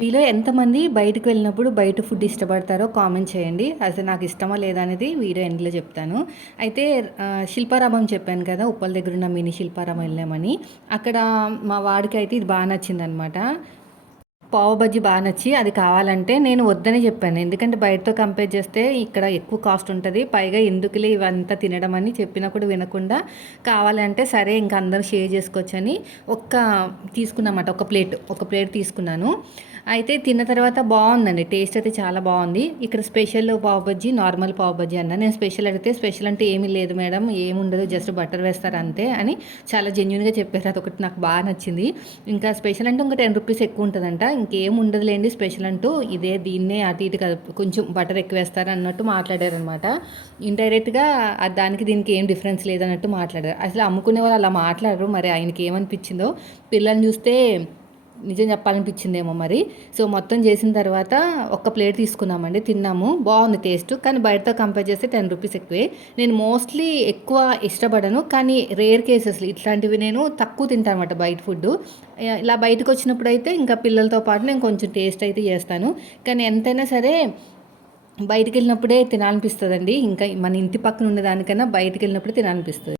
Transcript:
మీలో ఎంతమంది బయటకు వెళ్ళినప్పుడు బయట ఫుడ్ ఇష్టపడతారో కామెంట్ చేయండి. అసలు నాకు ఇష్టమా లేదా అనేది వీడియో ఎండ్‌లో చెప్తాను. అయితే శిల్పారామం చెప్పాను కదా! ఉప్పల్ దగ్గరున్న మినీ శిల్పారామం వెళ్ళామని. అక్కడ మా వాడికైతే ఇది నచ్చిందనమాట. పావు బజ్జీ నచ్చి అది కావాలంటే నేను వద్దని చెప్పాను. ఎందుకంటే బయటతో కంపేర్ చేస్తే ఇక్కడ ఎక్కువ కాస్ట్ ఉంటది. పైగా ఎందుకులే ఇవంతా తినడం అని చెప్పినా కూడా వినకుండా కావాలంటే సరే ఇంక అందరం షేర్ చేసుకోవచ్చని తీసుకున్నామాట. ఒక ప్లేట్ తీసుకున్నాను. అయితే తిన్న తర్వాత బావుందండి. టేస్ట్ అయితే చాలా బావుంది. ఇక్కడ స్పెషల్ పావు బజ్జీ, నార్మల్ పావు బజ్జీ అన్నా. నేను స్పెషల్ అడిగితే స్పెషల్ అంటే ఏమీ లేదు మేడం, ఏముండదు జస్ట్ బటర్ వేస్తారు అంతే అని చాలా జెన్యూన్‌గా చెప్పారు. అదొకటి నాకు నచ్చింది. ఇంకా స్పెషల్ అంటే ఇంక రూ. 10 ఎక్కువ ఉంటదంట. ఇంకేం ఉండదులేండి స్పెషల్ అంటూ, దీన్నే అటు ఇటు కొంచెం బటర్ ఎక్కువేస్తారు అన్నట్టు మాట్లాడారనమాట. ఇండైరెక్ట్‌గా దానికి దీనికి ఏం డిఫరెన్స్ లేదన్నట్టు మాట్లాడారు. అసలు అమ్ముకునే వాళ్ళు అలా మాట్లాడరు. మరి ఆయనకి ఏమనిపించిందో, పిల్లల్ని చూస్తే నిజం చెప్పాలనిపించిందేమో మరి. సో, మొత్తం చేసిన తర్వాత ఒక ప్లేట్ తీసుకున్నామండి. తిన్నాము. బావుంది టేస్ట్. కానీ బయటతో కంపేర్ చేస్తే రూ. 10 ఎక్కువే. నేను మోస్ట్‌లీ ఎక్కువ ఇష్టపడను. కానీ రేర్ కేసెస్‌లో ఇట్లాంటివి నేను తక్కువ తింటానన్నమాట బయట ఫుడ్డు. ఇలా బయటకొచ్చినప్పుడైతే ఇంకా పిల్లలతో పాటు నేను కొంచెం టేస్ట్ అయితే చేస్తాను. కానీ ఎంతైనా సరే బయటికెళ్ళినప్పుడే తినాలనిపిస్తదండి. ఇంకా మన ఇంటి పక్కన ఉండేదానికన్నా బయటికెళ్ళినప్పుడే తినాలనిపిస్తది.